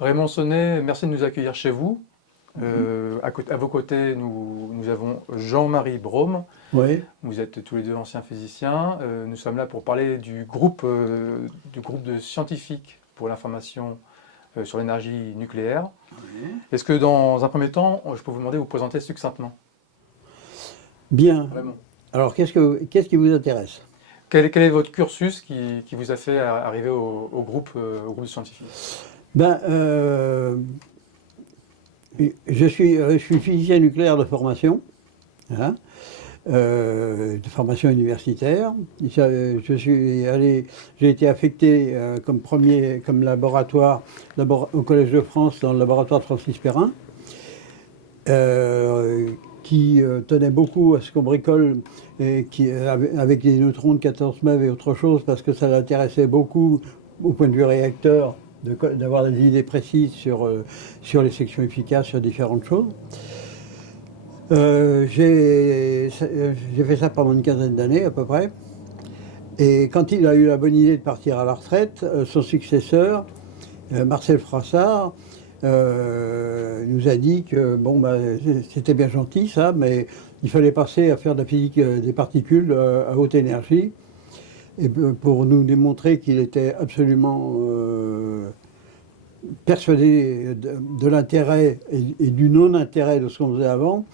Raymond Sonnet, merci de nous accueillir chez vous. À vos côtés, nous avons Jean-Marie Brome. Oui. Vous êtes tous les deux anciens physiciens. Nous sommes là pour parler du groupe de scientifiques pour l'information sur l'énergie nucléaire. Oui. Est-ce que dans un premier temps, je peux vous demander de vous présenter succinctement? Bien. Raymond. Alors, qu'est-ce qui vous intéresse? Quel est votre cursus qui vous a fait arriver au groupe de scientifiques? Ben, je suis physicien nucléaire de formation, hein, de formation universitaire. J'ai été affecté comme laboratoire au Collège de France dans le laboratoire de Francis Perrin, qui tenait beaucoup à ce qu'on bricole avec des neutrons de 14 MeV et autre chose, parce que ça l'intéressait beaucoup au point de vue réacteur, d'avoir des idées précises sur les sections efficaces, sur différentes choses. J'ai fait ça pendant une quinzaine d'années à peu près. Et quand il a eu la bonne idée de partir à la retraite, son successeur, Marcel Frassard, nous a dit que bon, c'était bien gentil ça, mais il fallait passer à faire de la physique des particules à haute énergie. Et pour nous démontrer qu'il était absolument persuadé de l'intérêt et du non-intérêt de ce qu'on faisait avant,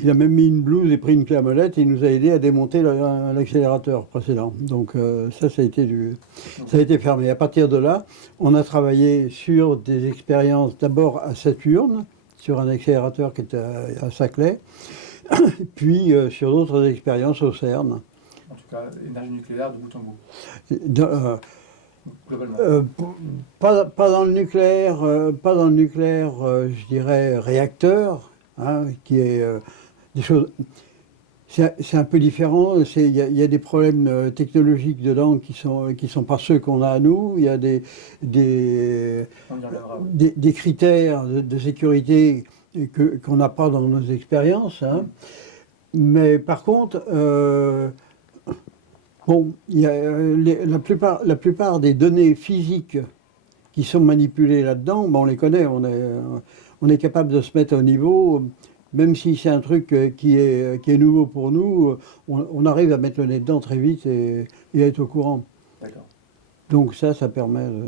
il a même mis une blouse et pris une clé à molette et il nous a aidé à démonter l'accélérateur précédent. Donc ça a été fermé. À partir de là, on a travaillé sur des expériences d'abord à Saturne, sur un accélérateur qui était à Saclay, puis sur d'autres expériences au CERN. En tout cas, énergie nucléaire de bout en bout. Globalement. Pas dans le nucléaire, je dirais réacteur, hein, qui est des choses. C'est un peu différent. Il y a des problèmes technologiques dedans qui sont pas ceux qu'on a à nous. Il y a des critères de sécurité qu'on n'a pas dans nos expériences. Hein. Mais par contre. Bon, il y a la plupart des données physiques qui sont manipulées là-dedans, on les connaît, on est capable de se mettre au niveau, même si c'est un truc qui est nouveau pour nous, on arrive à mettre le nez dedans très vite et à être au courant. D'accord. Donc ça permet de...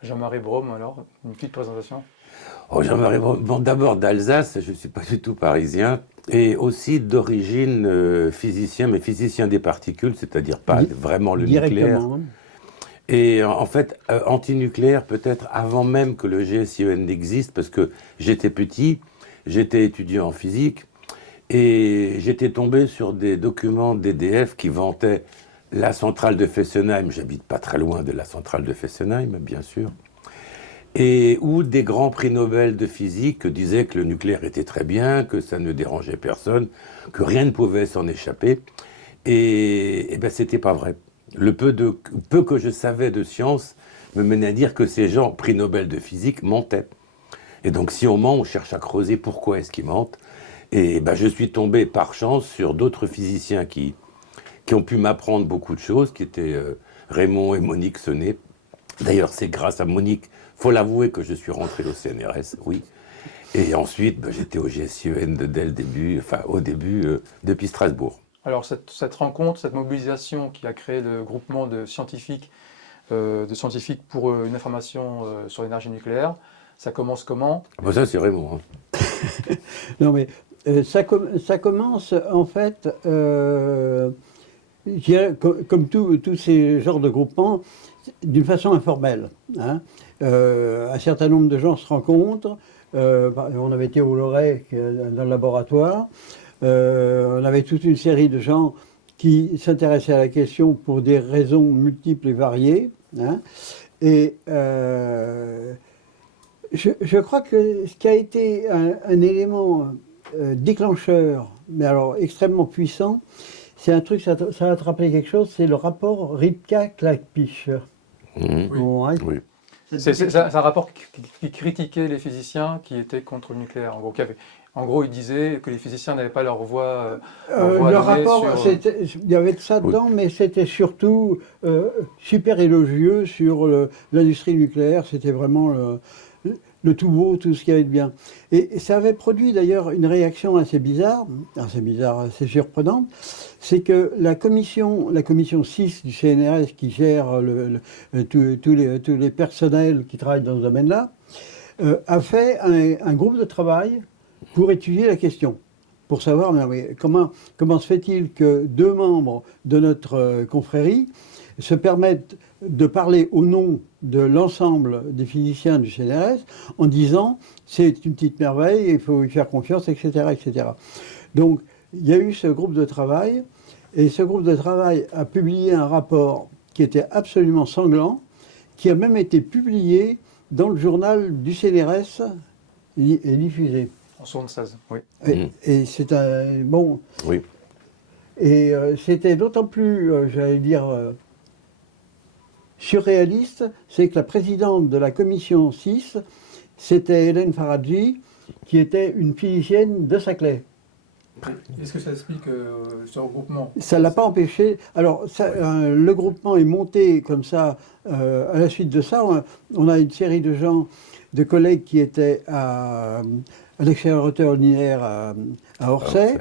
Jean-Marie Brome, alors, une petite présentation. Oh, Jean-Marie Brome, bon, d'abord d'Alsace, je ne suis pas du tout parisien, et aussi d'origine physicien, mais physicien des particules, c'est-à-dire pas vraiment le nucléaire. Et en fait, antinucléaire peut-être avant même que le GSIEN n'existe, parce que j'étais petit, j'étais étudiant en physique, et j'étais tombé sur des documents d'EDF qui vantaient la centrale de Fessenheim, j'habite pas très loin de la centrale de Fessenheim, bien sûr, et où des grands prix Nobel de physique disaient que le nucléaire était très bien, que ça ne dérangeait personne, que rien ne pouvait s'en échapper. Et ben c'était pas vrai. Le peu que je savais de science me menait à dire que ces gens, prix Nobel de physique, mentaient. Et donc si on ment, on cherche à creuser pourquoi est-ce qu'ils mentent. Et ben, je suis tombé par chance sur d'autres physiciens qui ont pu m'apprendre beaucoup de choses, qui étaient Raymond et Monique Sonnet. D'ailleurs, c'est grâce à Monique, faut l'avouer, que je suis rentré au CNRS, oui. Et ensuite, j'étais au GSIEN dès le début, enfin au début, depuis Strasbourg. Alors cette rencontre, cette mobilisation qui a créé le groupement de scientifiques pour une information sur l'énergie nucléaire, ça commence comment? Ça, c'est Raymond. Hein. Non, mais ça commence, en fait, je dirais, comme tous ces genres de groupements, d'une façon informelle. Hein. Un certain nombre de gens se rencontrent. On avait été au Loret dans le laboratoire. On avait toute une série de gens qui s'intéressaient à la question pour des raisons multiples et variées. Hein. Et Je crois que ce qui a été un élément déclencheur, mais alors extrêmement puissant, c'est un truc, ça va te rappeler quelque chose, c'est le rapport Ripka-Klapisch. Oui. Oui. C'est un rapport qui critiquait les physiciens qui étaient contre le nucléaire. En gros, il disait que les physiciens n'avaient pas leur voix. Le rapport, il y avait de ça dedans, mais c'était surtout super élogieux sur l'industrie nucléaire. C'était vraiment le tout beau, tout ce qui avait de bien. Et ça avait produit d'ailleurs une réaction assez bizarre, assez surprenante. C'est que la commission 6 du CNRS qui gère tous les personnels qui travaillent dans ce domaine-là, a fait un groupe de travail pour étudier la question, pour savoir mais comment se fait-il que 2 membres de notre confrérie se permettent de parler au nom de l'ensemble des physiciens du CNRS en disant c'est une petite merveille, il faut y faire confiance, etc., etc. Donc il y a eu ce groupe de travail, et ce groupe de travail a publié un rapport qui était absolument sanglant, qui a même été publié dans le journal du CNRS et diffusé. En 76, oui. Et c'est un... Bon... Oui. Et c'était d'autant plus, j'allais dire, surréaliste, c'est que la présidente de la commission 6, c'était Hélène Faradji, qui était une physicienne de Saclay. Est-ce que ça explique ce regroupement? Ça ne l'a pas empêché. Alors, le groupement est monté comme ça. À la suite de ça, on a une série de gens, de collègues qui étaient à l'accélérateur linéaire à Orsay,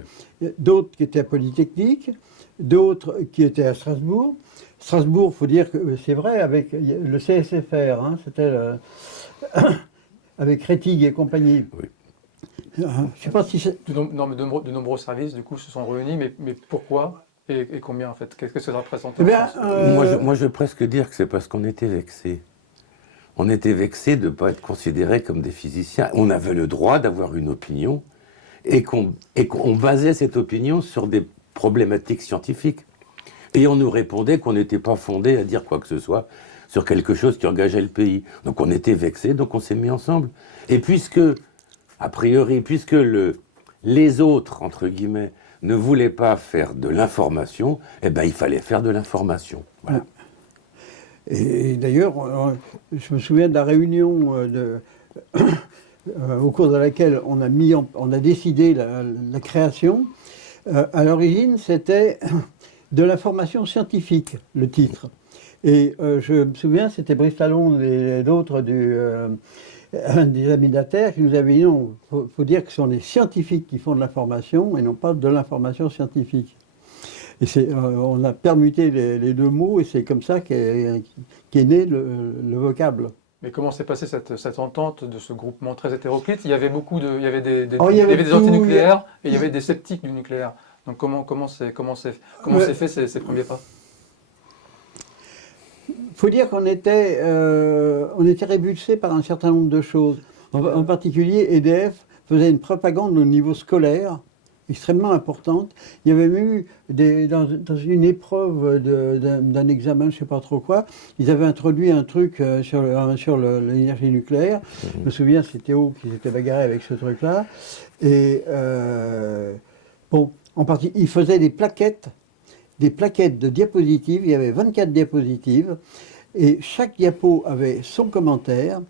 d'autres qui étaient à Polytechnique, d'autres qui étaient à Strasbourg. Strasbourg, il faut dire que c'est vrai, avec le CSFR, hein, c'était avec Rettig et compagnie. Oui. Je sais pas si c'est... De nombreux services, du coup, se sont réunis, mais pourquoi et combien, en fait? Qu'est-ce que ça représente? Moi, je veux presque dire que c'est parce qu'on était vexés. On était vexés de ne pas être considérés comme des physiciens. On avait le droit d'avoir une opinion et qu'on basait cette opinion sur des problématiques scientifiques. Et on nous répondait qu'on n'était pas fondé à dire quoi que ce soit sur quelque chose qui engageait le pays. Donc on était vexés, donc on s'est mis ensemble. Et a priori, puisque les autres, entre guillemets, ne voulaient pas faire de l'information, eh ben il fallait faire de l'information. Voilà. Et d'ailleurs, je me souviens de la réunion au cours de laquelle on a décidé la création. À l'origine, c'était de l'information scientifique, le titre. Et je me souviens, c'était Brice Lalonde et d'autres des aminataires qui nous avaient dit non, il faut dire que ce sont les scientifiques qui font de l'information et non pas de l'information scientifique. Et on a permuté les 2 mots et c'est comme ça qu'est né le vocable. Mais comment s'est passée cette entente de ce groupement très hétéroclite? Il y avait il y avait des antinucléaires et il y avait des sceptiques du nucléaire. Donc comment s'est fait ces premiers pas? Il faut dire qu'on était révulsé par un certain nombre de choses. En particulier, EDF faisait une propagande au niveau scolaire extrêmement importante. Il y avait même eu, dans une épreuve d'un examen, je ne sais pas trop quoi, ils avaient introduit un truc sur l'énergie nucléaire. Je me souviens, c'est Théo qui s'était bagarré avec ce truc-là. Et bon, en partie, ils faisaient des plaquettes de diapositives. Il y avait 24 diapositives. Et chaque diapo avait son commentaire.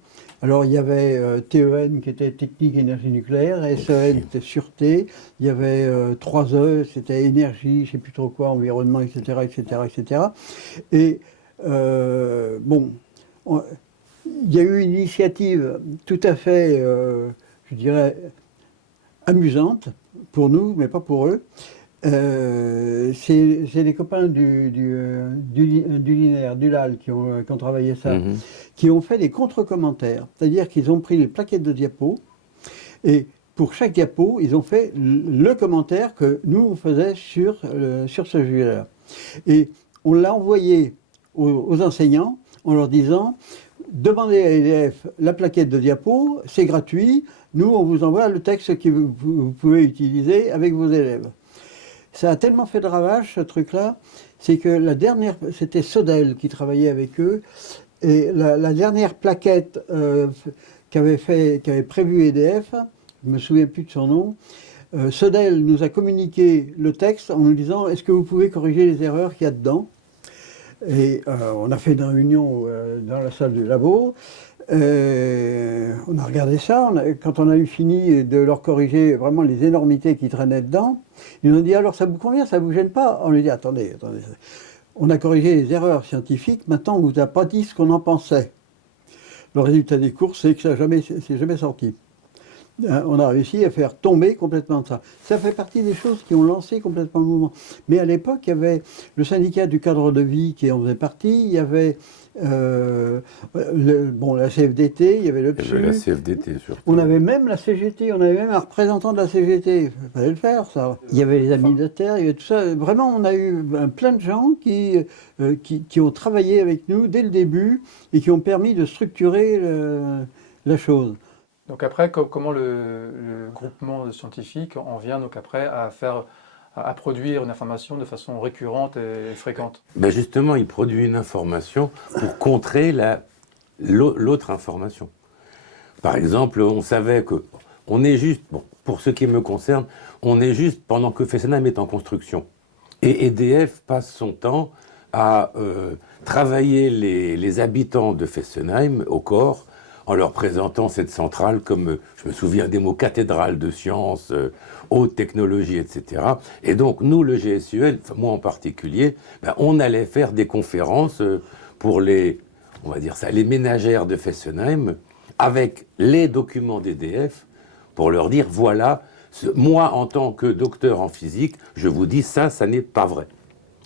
Alors il y avait TEN qui était technique énergie nucléaire, SEN c'était sûreté, il y avait 3E, c'était énergie, je ne sais plus trop quoi, environnement, etc. etc., etc. Et bon, il y a eu une initiative tout à fait, je dirais, amusante pour nous, mais pas pour eux. C'est les copains du linéaire, du LAL qui ont travaillé ça, qui ont fait des contre-commentaires. C'est-à-dire qu'ils ont pris les plaquettes de diapos et pour chaque diapo, ils ont fait le commentaire que nous on faisait sur ce sujet-là. Et on l'a envoyé aux enseignants en leur disant demandez à EDF la plaquette de diapos, c'est gratuit, nous on vous envoie le texte que vous pouvez utiliser avec vos élèves. Ça a tellement fait de ravages, ce truc-là, c'est que c'était Sodel qui travaillait avec eux, et la dernière plaquette qu'avait prévu EDF, je ne me souviens plus de son nom. Sodel nous a communiqué le texte en nous disant « Est-ce que vous pouvez corriger les erreurs qu'il y a dedans ?» Et on a fait une réunion dans la salle du labo. On a regardé ça. Quand on a eu fini de leur corriger vraiment les énormités qui traînaient dedans, ils nous ont dit « Alors ça vous convient, ça ne vous gêne pas ?» On lui a dit « Attendez. On a corrigé les erreurs scientifiques, maintenant on ne vous a pas dit ce qu'on en pensait. » Le résultat des courses, c'est que ça c'est jamais sorti. On a réussi à faire tomber complètement ça. Ça fait partie des choses qui ont lancé complètement le mouvement. Mais à l'époque, il y avait le syndicat du cadre de vie qui en faisait partie, il y avait la CFDT, il y avait le PSU. Il y avait la CFDT surtout. On avait même la CGT, on avait même un représentant de la CGT. Il fallait le faire, ça. Il y avait les Amis de Terre, il y avait tout ça. Vraiment, on a eu plein de gens qui ont travaillé avec nous dès le début et qui ont permis de structurer la chose. Donc après, comment le groupement scientifique en vient donc après à produire une information de façon récurrente et fréquente? Ben justement, il produit une information pour contrer l'autre information. Par exemple, on savait que on est juste, bon, pour ce qui me concerne, on est juste pendant que Fessenheim est en construction. Et EDF passe son temps à travailler les habitants de Fessenheim au corps, en leur présentant cette centrale comme, je me souviens des mots, cathédrale de sciences, haute technologie, etc. Et donc, nous, le GSUL, moi en particulier, ben, on allait faire des conférences pour les ménagères de Fessenheim, avec les documents d'EDF, pour leur dire, voilà, moi, en tant que docteur en physique, je vous dis, ça n'est pas vrai.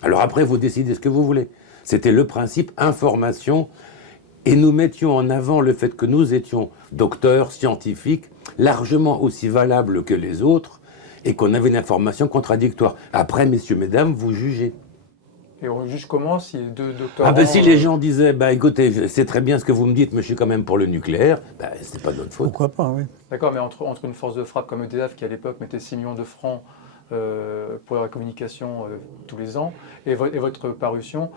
Alors après, vous décidez ce que vous voulez. C'était le principe information. Et nous mettions en avant le fait que nous étions docteurs, scientifiques, largement aussi valables que les autres, et qu'on avait une information contradictoire. Après, messieurs, mesdames, vous jugez. Et on juge comment si deux docteurs... Ah ben si les gens disaient, bah écoutez, c'est très bien ce que vous me dites, mais je suis quand même pour le nucléaire, ben c'est pas notre faute. Pourquoi pas, oui. D'accord, mais entre une force de frappe comme EDF, qui à l'époque mettait 6 millions de francs pour la communication tous les ans, et votre parution,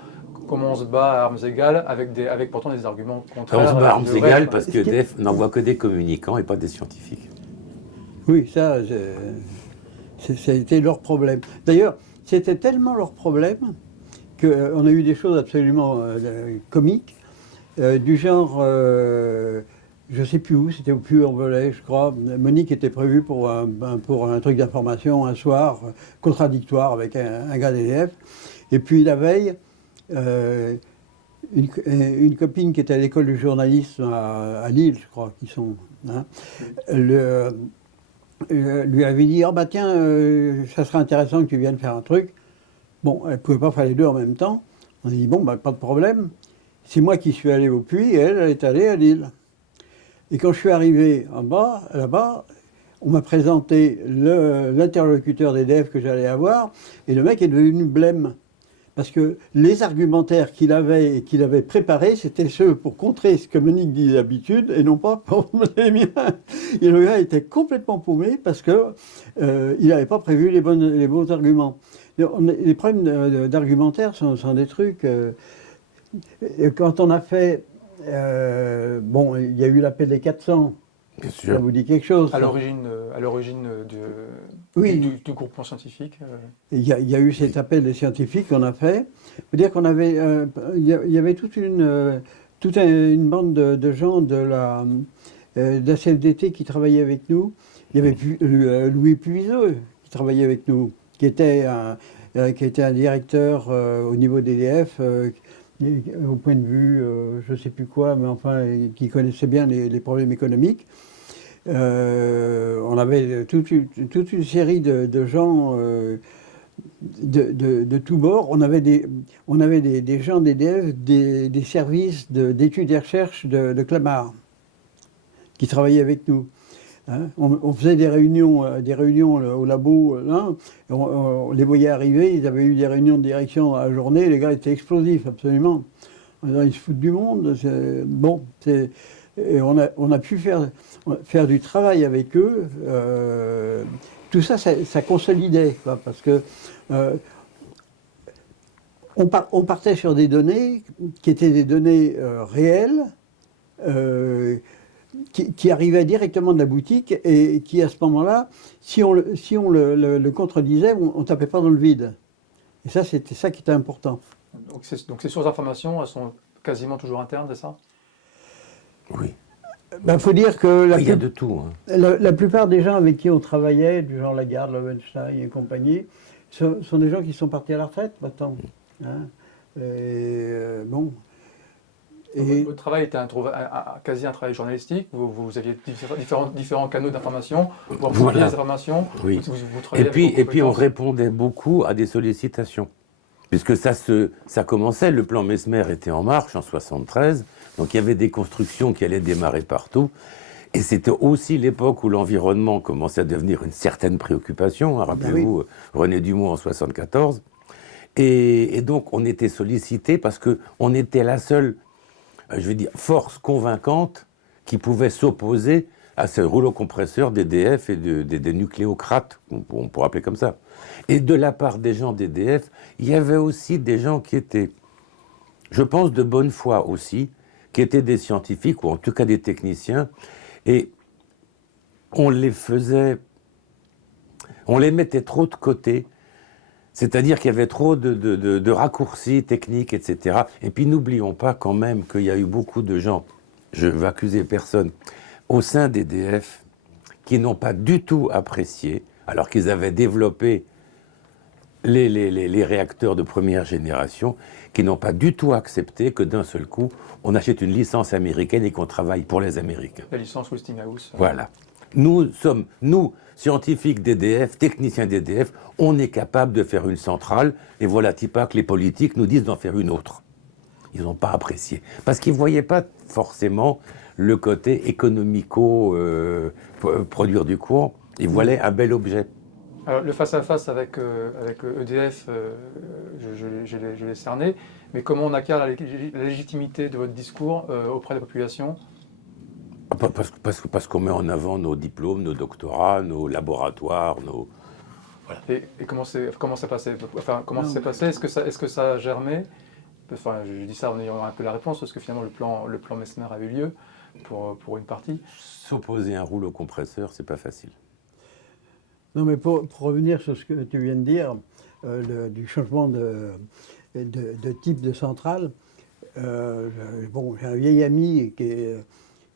comment on se bat à armes égales avec pourtant des arguments contraires? On se bat à armes égales parce que EDF n'envoie que des communicants et pas des scientifiques. Oui, ça a été leur problème. D'ailleurs, c'était tellement leur problème qu'on a eu des choses absolument comiques, du genre, je ne sais plus où, c'était au Puy-en-Velay, je crois. Monique était prévue pour un truc d'information un soir, contradictoire avec un gars d'EDF. Et puis la veille, une copine qui était à l'école du journalisme à Lille, je crois, qui sont... Hein, lui avait dit, oh bah tiens, ça serait intéressant que tu viennes faire un truc. Bon, elle ne pouvait pas faire les deux en même temps. On a dit, bon, bah, pas de problème. C'est moi qui suis allé au Puy et elle est allée à Lille. Et quand je suis arrivé là-bas, on m'a présenté l'interlocuteur d'EDF que j'allais avoir, et le mec est devenu blême. Parce que les argumentaires qu'il avait préparés, c'était ceux pour contrer ce que Monique dit d'habitude, et non pas pour les miens. Et le gars était complètement paumé parce qu'il n'avait pas prévu les bons arguments. Les problèmes d'argumentaire sont des trucs... quand on a fait... bon, il y a eu l'appel des 400. Bien sûr. Ça vous dit quelque chose? À l'origine du groupement scientifique. Il y a eu cet appel des scientifiques qu'on a fait. Je veux dire qu'on avait... il y avait toute une bande de gens de la CFDT qui travaillaient avec nous. Il y avait Louis Puiseau qui travaillait avec nous, qui était un directeur au niveau d'EDF, au point de vue, je ne sais plus quoi, mais enfin, qui connaissait bien les problèmes économiques. On avait toute une série de gens de tous bords. On avait des gens d'EDF, des services d'études et recherches de Clamart, qui travaillaient avec nous. Hein, on faisait des réunions au labo, là, on les voyait arriver, ils avaient eu des réunions de direction à la journée, les gars étaient explosifs, absolument. Ils se foutent du monde. Bon, et on a pu faire du travail avec eux. Tout ça, ça consolidait, quoi, parce que on partait sur des données qui étaient des données réelles, qui arrivait directement de la boutique et qui, à ce moment-là, si on le contredisait, on ne tapait pas dans le vide. Et ça, c'était ça qui était important. Donc ces sources d'information, elles sont quasiment toujours internes, c'est ça? Oui. Ben, faut dire que Il y a de tout. Hein. La plupart des gens avec qui on travaillait, du genre Lagarde, Lowenstein et compagnie, sont des gens qui sont partis à la retraite maintenant. Hein. Bon. Et votre travail était quasi un travail journalistique. Vous aviez différents canaux d'information. Vous repreniez les informations. Oui. Vous et puis on répondait beaucoup à des sollicitations. Puisque ça commençait, le plan Messmer était en marche en 1973, donc il y avait des constructions qui allaient démarrer partout. Et c'était aussi l'époque où l'environnement commençait à devenir une certaine préoccupation. Hein, rappelez-vous, René Dumont en 1974. Et donc on était sollicité parce qu'on était la seule, je veux dire, force convaincante qui pouvait s'opposer à ce rouleau compresseur d'EDF et des nucléocrates, on pourrait appeler comme ça. Et de la part des gens d'EDF, il y avait aussi des gens qui étaient, je pense, de bonne foi aussi, qui étaient des scientifiques, ou en tout cas des techniciens, et on les mettait trop de côté, c'est-à-dire qu'il y avait trop de raccourcis techniques, etc. Et puis n'oublions pas quand même qu'il y a eu beaucoup de gens, je ne veux accuser personne, au sein d'EDF, qui n'ont pas du tout apprécié, alors qu'ils avaient développé les réacteurs de première génération, qui n'ont pas du tout accepté que d'un seul coup, on achète une licence américaine et qu'on travaille pour les Américains. La licence Westinghouse. Voilà. Nous, scientifiques d'EDF, techniciens d'EDF, on est capable de faire une centrale, et voilà, pas que les politiques nous disent d'en faire une autre. Ils n'ont pas apprécié. Parce qu'ils ne voyaient pas forcément le côté économico-produire du courant. Ils voyaient un bel objet. Alors, le face-à-face avec EDF, je l'ai cerné, mais comment on acquiert la légitimité de votre discours auprès de la population? Parce qu'on met en avant nos diplômes, nos doctorats, nos laboratoires, nos... Voilà. Et comment ça passé? Enfin, comment ça s'est passé? Est-ce que ça a germé? Enfin, je dis ça en ayant un peu la réponse, parce que finalement le plan Messmer avait eu lieu pour une partie. S'opposer à un rouleau compresseur, c'est pas facile. Non, mais pour revenir sur ce que tu viens de dire, du changement de type de centrale, j'ai un vieil ami qui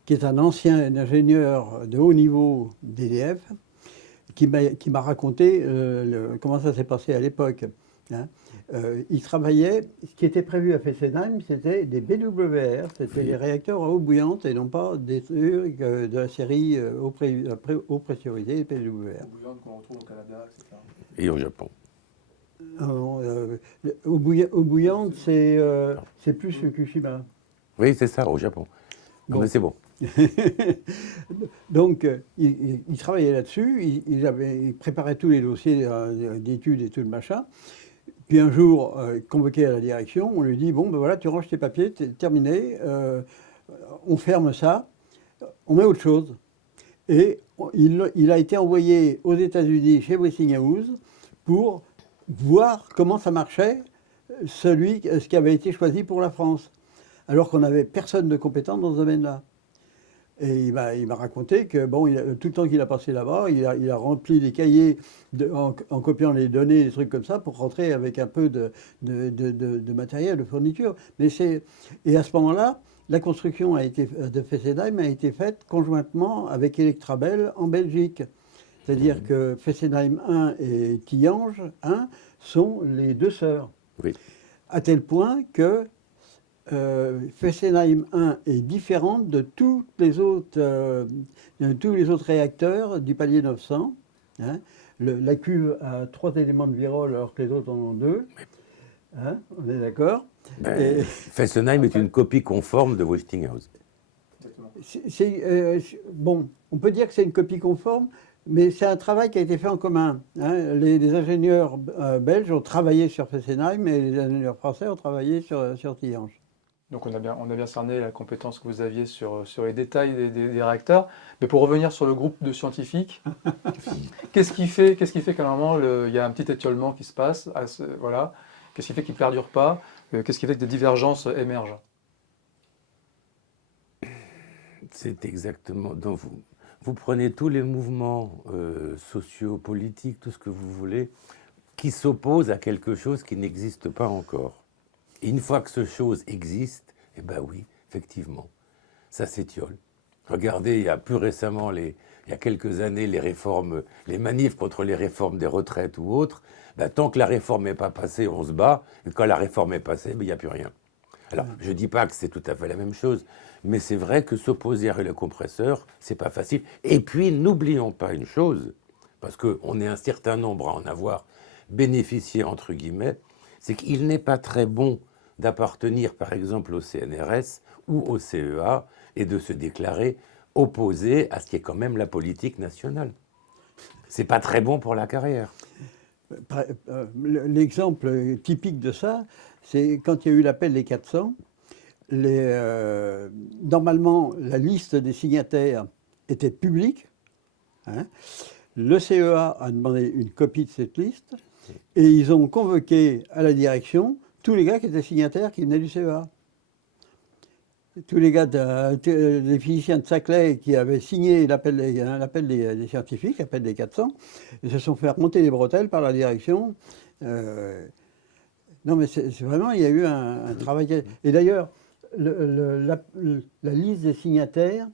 est un ancien ingénieur de haut niveau d'EDF, qui m'a raconté comment ça s'est passé à l'époque. Hein. Il travaillait, ce qui était prévu à Fessenheim, c'était des BWR, c'était des réacteurs à eau bouillante et non pas des trucs de la série eau pressurisée, PWR. Eau bouillante qu'on retrouve au Canada, etc. Et au Japon. Eau bouillante, c'est plus Fukushima. Oui, c'est ça, au Japon. Non, Bon. mais c'est bon. Donc, il travaillait là-dessus, il préparait tous les dossiers d'études et tout le machin. Puis un jour, convoqué à la direction, on lui dit, bon, ben voilà, tu ranges tes papiers, c'est terminé, on ferme ça, on met autre chose. Et il a été envoyé aux États-Unis chez Westinghouse pour voir comment ça marchait, ce qui avait été choisi pour la France, alors qu'on n'avait personne de compétent dans ce domaine-là. Et il m'a raconté que tout le temps qu'il a passé là-bas, il a rempli des cahiers en copiant les données, des trucs comme ça, pour rentrer avec un peu de matériel, de fourniture. Et à ce moment-là, la construction de Fessenheim a été faite conjointement avec Electrabel en Belgique. C'est-à-dire que Fessenheim 1 et Tihange 1 sont les deux sœurs. Oui. À tel point que Fessenheim 1 est différente de tous les autres réacteurs du palier 900. Hein. La cuve a 3 éléments de Virol alors que les autres en ont 2. Hein, on est d'accord. Fessenheim est une copie conforme de Westinghouse. Bon, on peut dire que c'est une copie conforme, mais c'est un travail qui a été fait en commun. Hein. Les ingénieurs belges ont travaillé sur Fessenheim et les ingénieurs français ont travaillé sur Tihange. Donc on a bien cerné la compétence que vous aviez sur les détails des réacteurs. Mais pour revenir sur le groupe de scientifiques, qu'est-ce qui fait qu'à un moment, il y a un petit étiolement qui se passe, voilà. Qu'est-ce qui fait qu'il ne perdure pas? Qu'est-ce qui fait que des divergences émergent? C'est exactement. Donc vous prenez tous les mouvements sociaux, politiques, tout ce que vous voulez, qui s'opposent à quelque chose qui n'existe pas encore. Et une fois que ce chose existe, eh bien oui, effectivement, ça s'étiole. Regardez, il y a plus récemment, il y a quelques années, les réformes, les manifs contre les réformes des retraites ou autres, ben, tant que la réforme n'est pas passée, on se bat, et quand la réforme est passée, ben, il n'y a plus rien. Alors, je ne dis pas que c'est tout à fait la même chose, mais c'est vrai que s'opposer à le compresseur, c'est pas facile. Et puis, n'oublions pas une chose, parce qu'on est un certain nombre à en avoir bénéficié, entre guillemets, c'est qu'il n'est pas très bon d'appartenir, par exemple, au CNRS ou au CEA et de se déclarer opposé à ce qui est quand même la politique nationale. C'est pas très bon pour la carrière. L'exemple typique de ça, c'est quand il y a eu l'appel des 400, normalement, la liste des signataires était publique. Hein. Le CEA a demandé une copie de cette liste et ils ont convoqué à la direction tous les gars qui étaient signataires qui venaient du CEA. Tous les gars des physiciens de Saclay qui avaient signé l'appel des scientifiques, l'appel des 400, et se sont fait remonter les bretelles par la direction. Non, mais c'est vraiment, il y a eu un travail. Et d'ailleurs, la liste des signataires,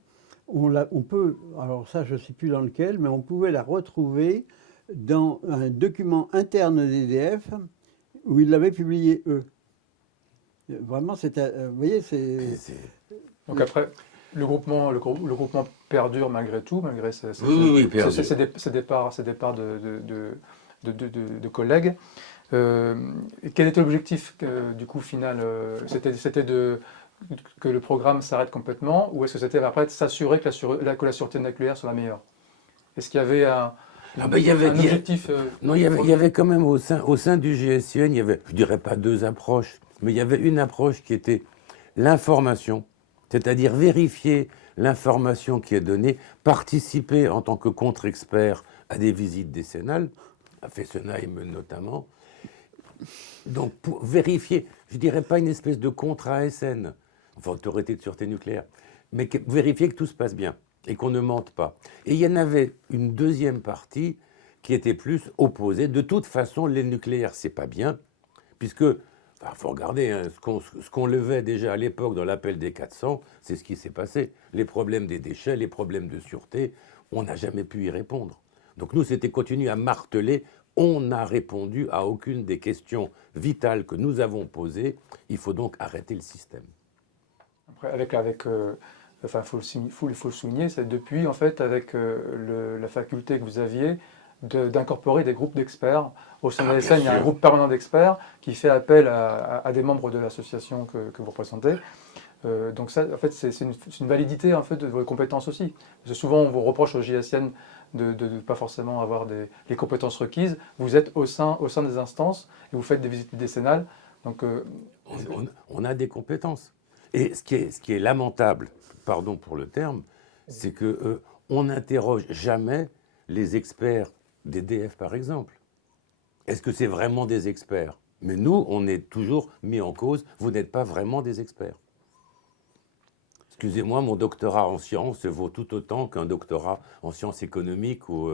on peut, alors ça, je ne sais plus dans lequel, mais on pouvait la retrouver dans un document interne d'EDF où ils l'avaient publié eux. Vraiment, c'était, vous voyez, c'est. Donc après, le groupement perdure malgré tout, malgré ces départs de collègues. Quel était l'objectif du coup final? C'était que le programme s'arrête complètement, ou est-ce que c'était après de s'assurer que la sûreté nucléaire soit la meilleure? Est-ce qu'il y avait un objectif? Non, il y avait quand même au sein du GSIN, il y avait, je dirais pas deux approches, mais il y avait une approche qui était l'information, c'est-à-dire vérifier l'information qui est donnée, participer en tant que contre-expert à des visites décennales, à Fessenheim notamment. Donc, pour vérifier, je ne dirais pas une espèce de contre-ASN, enfin autorité de sûreté nucléaire, mais vérifier que tout se passe bien et qu'on ne mente pas. Et il y en avait une deuxième partie qui était plus opposée. De toute façon, les nucléaires, c'est pas bien, puisque, faut regarder, hein, ce qu'on levait déjà à l'époque dans l'appel des 400, c'est ce qui s'est passé. Les problèmes des déchets, les problèmes de sûreté, on n'a jamais pu y répondre. Donc nous, c'était continuer à marteler. On n'a répondu à aucune des questions vitales que nous avons posées. Il faut donc arrêter le système. Après, enfin, faut le souligner, c'est depuis, en fait, avec la faculté que vous aviez d'incorporer des groupes d'experts. Au sein de la SN, il y a un groupe permanent d'experts qui fait appel à des membres de l'association que vous représentez. Donc ça, en fait, c'est une validité en fait, de vos compétences aussi. Parce que souvent, on vous reproche au JSN de ne pas forcément avoir les compétences requises. Vous êtes au sein des instances et vous faites des visites décennales. Donc, on a des compétences. Et ce qui est lamentable, pardon pour le terme, c'est qu'on n'interroge jamais les experts d'EDF, par exemple. Est-ce que c'est vraiment des experts? Mais nous, on est toujours mis en cause. Vous n'êtes pas vraiment des experts. Excusez-moi, mon doctorat en sciences vaut tout autant qu'un doctorat en sciences économiques ou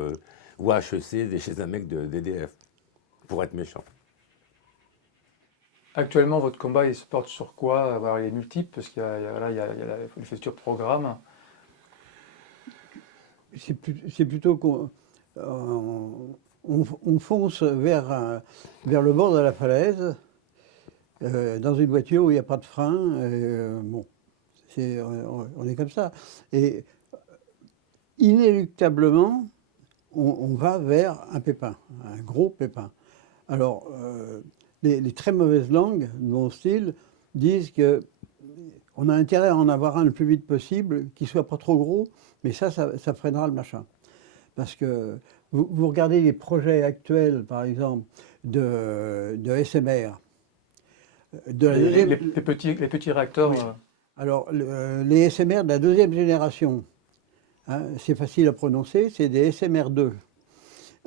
HEC chez un mec d'EDF, pour être méchant. Actuellement, votre combat, il se porte sur quoi? Alors, il est multiple, parce qu'il y a le futur programme. C'est plutôt qu'on fonce vers le bord de la falaise, dans une voiture où il n'y a pas de frein. Bon. On est comme ça. Et inéluctablement, on va vers un pépin, un gros pépin. Alors, les très mauvaises langues de mon style disent qu'on a intérêt à en avoir un le plus vite possible, qu'il ne soit pas trop gros, mais ça freinera le machin. Parce que vous regardez les projets actuels, par exemple, de SMR. Les petits réacteurs. Oui. Alors, les SMR de la deuxième génération, hein, c'est facile à prononcer, c'est des SMR2.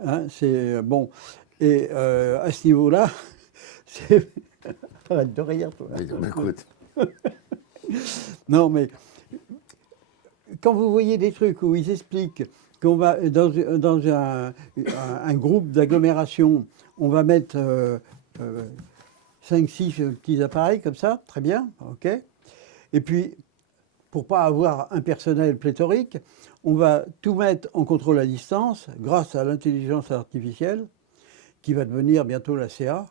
Hein, c'est bon. Et à ce niveau-là, c'est. Arrête de rire, toi. Mais écoute. Non, mais quand vous voyez des trucs où ils expliquent qu'on va, dans un groupe d'agglomération, on va mettre 5-6 petits appareils comme ça, très bien, ok. Et puis, pour pas avoir un personnel pléthorique, on va tout mettre en contrôle à distance grâce à l'intelligence artificielle qui va devenir bientôt la CA,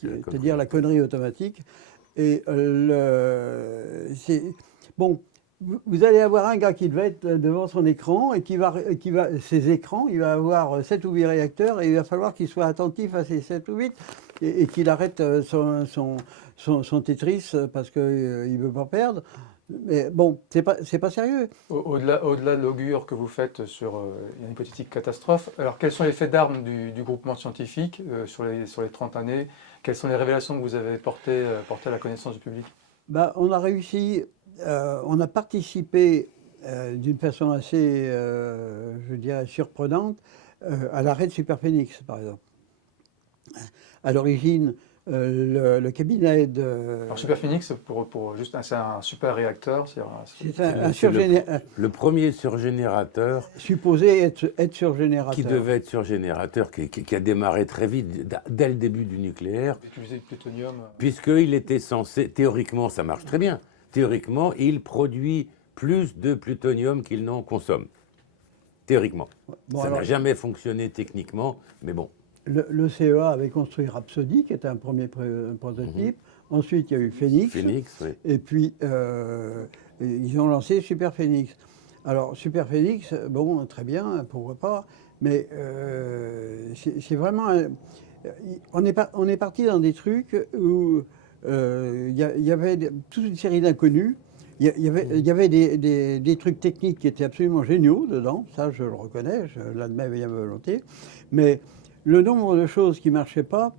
c'est-à-dire la connerie automatique. Et bon, vous allez avoir un gars qui va être devant son écran et ses écrans, il va avoir 7 ou 8 réacteurs et il va falloir qu'il soit attentif à ces 7 ou 8 et qu'il arrête son Tetris parce qu'il ne veut pas perdre. Mais bon, c'est pas sérieux. Au-delà de l'augure que vous faites sur une hypothétique catastrophe, alors quels sont les faits d'armes du groupement scientifique sur les 30 années? Quelles sont les révélations que vous avez portées à la connaissance du public? On a réussi, on a participé d'une façon assez, je dirais, surprenante à l'arrêt de Superphénix, par exemple. À l'origine, le cabinet de... Alors Superphénix, c'est un super réacteur. C'est un surgénérateur. Le premier surgénérateur. Supposé être surgénérateur. Qui devait être surgénérateur, qui a démarré très vite, dès le début du nucléaire. Utiliser du plutonium. Puisqu'il était censé, théoriquement, ça marche très bien. Théoriquement, il produit plus de plutonium qu'il n'en consomme. Théoriquement. Bon, ça n'a jamais fonctionné techniquement, mais bon. Le CEA avait construit Rhapsody, qui était un premier prototype. Ensuite, il y a eu Phénix. Phénix, oui. Et puis, ils ont lancé Superphénix. Alors, Superphénix, bon, très bien, pourquoi pas. Mais c'est vraiment... on est parti dans des trucs où il y avait toute une série d'inconnus. Il y avait des trucs techniques qui étaient absolument géniaux dedans. Ça, je le reconnais, je l'admets bien volontiers. Mais... le nombre de choses qui ne marchaient pas,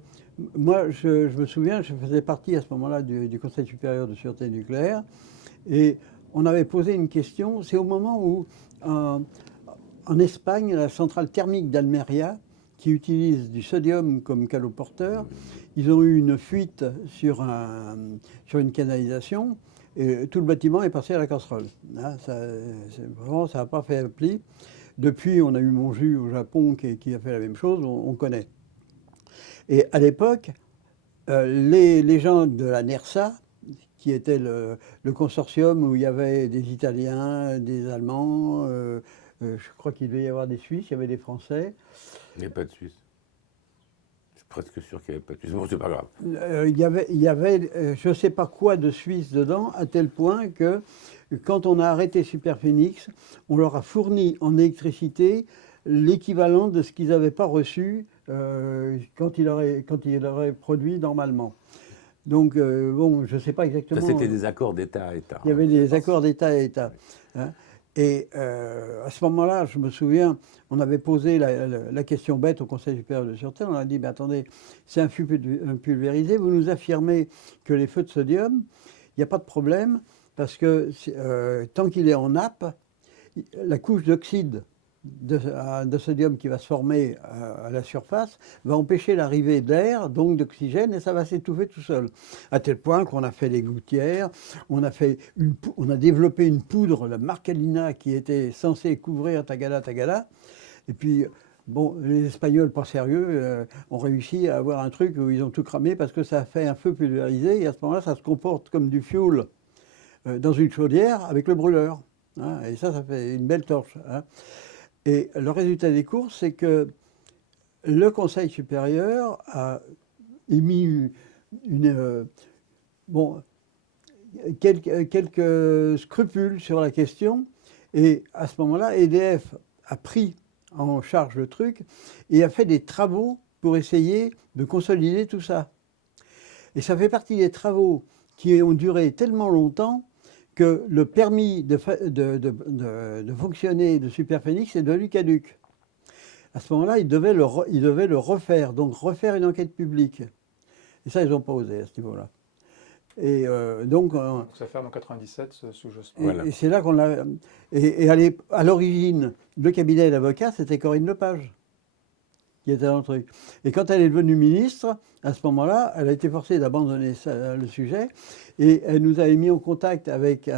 moi je me souviens, je faisais partie à ce moment-là du Conseil supérieur de sûreté nucléaire et on avait posé une question, c'est au moment où en Espagne, la centrale thermique d'Almeria, qui utilise du sodium comme caloporteur, ils ont eu une fuite sur une canalisation et tout le bâtiment est passé à la casserole. Là, vraiment, ça n'a pas fait un pli. Depuis, on a eu Montjus au Japon qui a fait la même chose, on connaît. Et à l'époque, les gens de la NERSA, qui était le consortium où il y avait des Italiens, des Allemands, je crois qu'il devait y avoir des Suisses, il y avait des Français. Il n'y a pas de Suisse. Je suis presque sûr qu'il n'y avait pas de Suisse. Bon, c'est pas grave. Il y avait je ne sais pas quoi de Suisse dedans, à tel point que quand on a arrêté Superphénix, on leur a fourni en électricité l'équivalent de ce qu'ils n'avaient pas reçu quand ils auraient produit normalement. Donc, bon, je ne sais pas exactement... Ça, c'était des accords d'État à État. Il y avait des accords d'État à État. Hein. Et à ce moment-là, je me souviens, on avait posé la question bête au Conseil supérieur de sûreté. On a dit, ben, attendez, c'est un feu pulvérisé. Vous nous affirmez que les feux de sodium, il n'y a pas de problème, parce que tant qu'il est en nappe, la couche d'oxyde de sodium qui va se former à la surface va empêcher l'arrivée d'air, donc d'oxygène, et ça va s'étouffer tout seul. À tel point qu'on a fait des gouttières, on a développé une poudre, la Marcalina, qui était censée couvrir Tagala, et puis... bon, les Espagnols, pas sérieux, ont réussi à avoir un truc où ils ont tout cramé parce que ça a fait un feu pulvérisé, et à ce moment-là, ça se comporte comme du fioul dans une chaudière avec le brûleur. Hein, et ça fait une belle torche. Hein. Et le résultat des courses, c'est que le Conseil supérieur a émis quelques scrupules sur la question, et à ce moment-là, EDF a pris en charge le truc et a fait des travaux pour essayer de consolider tout ça. Et ça fait partie des travaux qui ont duré tellement longtemps que le permis de fonctionner de Superphénix est devenu caduc. À ce moment-là, ils devaient le refaire, donc refaire une enquête publique. Et ça, ils n'ont pas osé à ce niveau-là. Et donc ça ferme en 97 sous Jospin. Voilà. Et c'est là qu'on l'a. Et à l'origine, le cabinet d'avocats, c'était Corinne Lepage qui était dans le truc. Et quand elle est devenue ministre, à ce moment-là, elle a été forcée d'abandonner le sujet et elle nous a mis en contact avec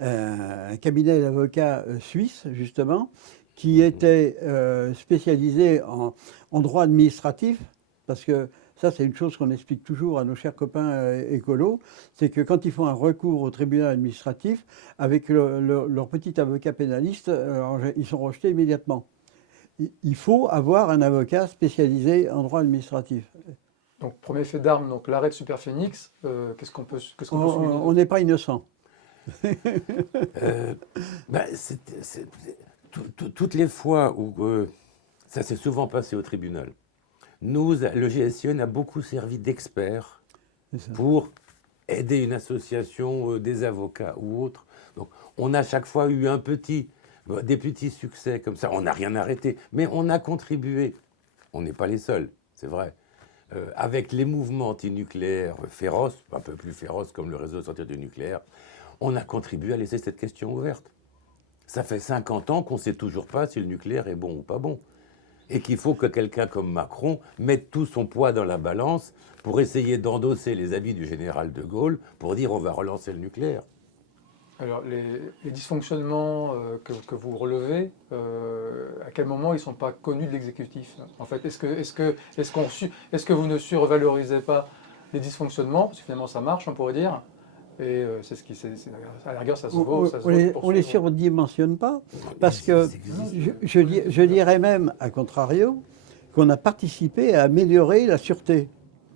un cabinet d'avocats suisse, justement, qui était spécialisé en droit administratif, parce que ça, c'est une chose qu'on explique toujours à nos chers copains écolos, c'est que quand ils font un recours au tribunal administratif, avec leur petit avocat pénaliste, ils sont rejetés immédiatement. Il faut avoir un avocat spécialisé en droit administratif. Donc, premier fait d'armes, donc l'arrêt de Superphénix, qu'est-ce qu'on peut souligner? On n'est pas innocent. Toutes les fois où ça s'est souvent passé au tribunal, le GSIN a beaucoup servi d'expert pour aider une association, des avocats ou autres. Donc, on a chaque fois eu des petits succès comme ça. On n'a rien arrêté, mais on a contribué. On n'est pas les seuls, c'est vrai. Avec les mouvements antinucléaires féroces, un peu plus féroces comme le réseau de sortie du nucléaire, on a contribué à laisser cette question ouverte. Ça fait 50 ans qu'on ne sait toujours pas si le nucléaire est bon ou pas bon. Et qu'il faut que quelqu'un comme Macron mette tout son poids dans la balance pour essayer d'endosser les habits du général de Gaulle pour dire on va relancer le nucléaire. Alors, les dysfonctionnements que vous relevez, à quel moment ils ne sont pas connus de l'exécutif? En fait, est-ce que vous ne survalorisez pas les dysfonctionnements? Parce que finalement, ça marche, on pourrait dire. Et à la rigueur, ça se vaut. On ne les surdimensionne pas, parce que je dirais même, à contrario, qu'on a participé à améliorer la sûreté.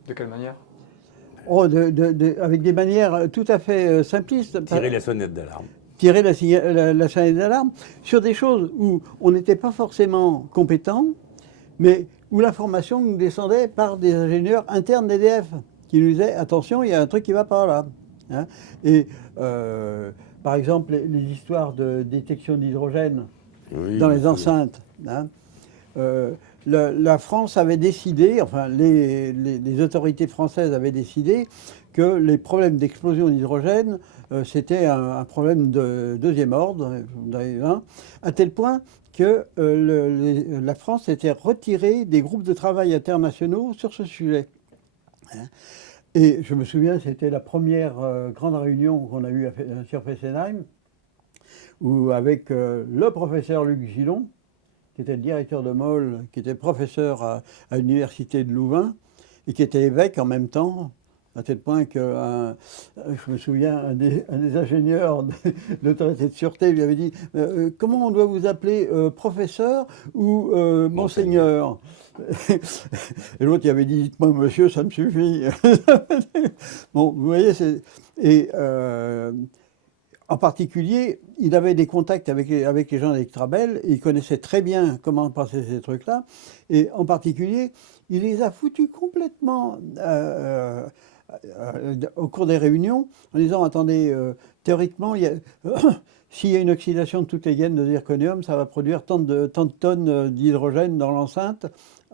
De quelle manière? Avec des manières tout à fait simplistes. Tirer la sonnette d'alarme. Tirer la sonnette d'alarme sur des choses où on n'était pas forcément compétent, mais où l'information nous descendait par des ingénieurs internes d'EDF qui nous disaient « Attention, il y a un truc qui ne va pas là ». Hein. Et par exemple, les histoires de détection d'hydrogène dans les enceintes. Hein, la France avait décidé, enfin les autorités françaises avaient décidé que les problèmes d'explosion d'hydrogène, c'était un problème de deuxième ordre, à tel point que la France s'était retirée des groupes de travail internationaux sur ce sujet. Hein. Et je me souviens, c'était la première grande réunion qu'on a eue sur Fessenheim, où avec le professeur Luc Gillon, qui était le directeur de Mol, qui était professeur à l'université de Louvain, et qui était évêque en même temps, à tel point que, je me souviens, un des ingénieurs de l'autorité de sûreté lui avait dit « Comment on doit vous appeler, professeur ou monseigneur ?» Et l'autre, il avait dit « Dites-moi monsieur, ça me suffit. » Bon, vous voyez, et en particulier, il avait des contacts avec les gens d'Extrabel, et il connaissait très bien comment passer ces trucs-là, et en particulier, il les a foutus complètement au cours des réunions, en disant, attendez, théoriquement, s'il y a une oxydation de toutes les gaines de zirconium, ça va produire tant de tonnes d'hydrogène dans l'enceinte.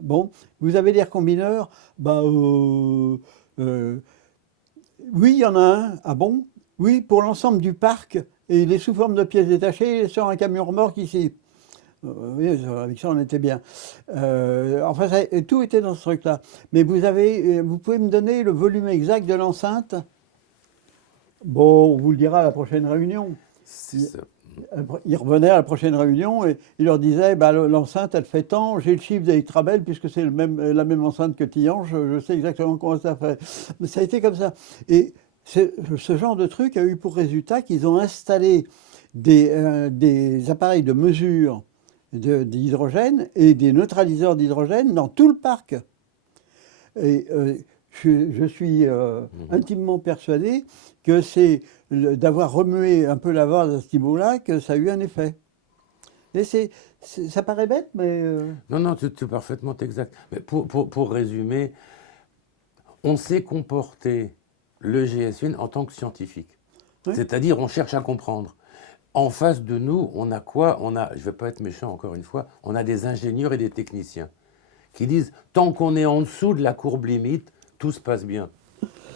Bon, vous avez des recombineurs? Oui, il y en a un. Ah bon? Oui, pour l'ensemble du parc, et il est sous forme de pièces détachées sur un camion remorque ici. Oui, avec ça, on était bien. Enfin, tout était dans ce truc-là. Mais vous pouvez me donner le volume exact de l'enceinte? Bon, on vous le dira à la prochaine réunion. Il revenait à la prochaine réunion et il leur disait l'enceinte, elle fait tant, j'ai le chiffre d'Electrabel, puisque c'est la même enceinte que Tihange, je sais exactement comment ça fait. Mais ça a été comme ça. Et ce genre de truc a eu pour résultat qu'ils ont installé des appareils de mesure d'hydrogène et des neutraliseurs d'hydrogène dans tout le parc. Et je suis intimement persuadé que c'est d'avoir remué un peu la vase à ce niveau-là que ça a eu un effet. Et ça paraît bête, mais... Non, c'est parfaitement exact. Mais pour résumer, on s'est comporté, le GSUN, en tant que scientifique. Oui. C'est-à-dire, on cherche à comprendre. En face de nous, on a quoi? Je ne vais pas être méchant encore une fois, on a des ingénieurs et des techniciens qui disent, tant qu'on est en dessous de la courbe limite, tout se passe bien.